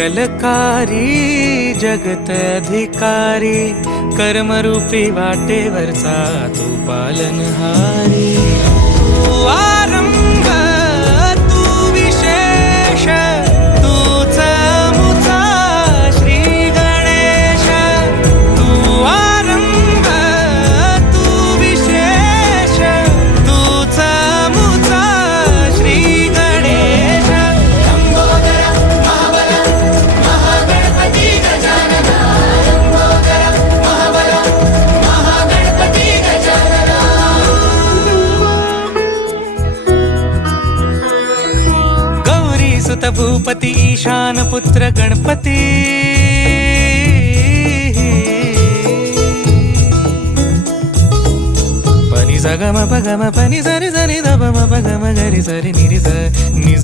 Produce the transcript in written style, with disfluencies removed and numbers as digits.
मंगलकारी जगत अधिकारी, कर्मरूपी वाटेवरचा तू पालनहारी। तू आरंभ तू विशेष, तूच मुचा श्री गणेश। तू आरंभ तू विशेष, तूच मुचा श्री गणेश। लंबोदर महाबल महागणपती गजानना, लंबोदर महाबल महागणपती गजानना। गौरी सुत भूपती ईशान पुत्र गणपती, पनि सा ग म प ग म प नि सा रे सा नि ध प म प ग म ग रे सा रे नि रे सा नि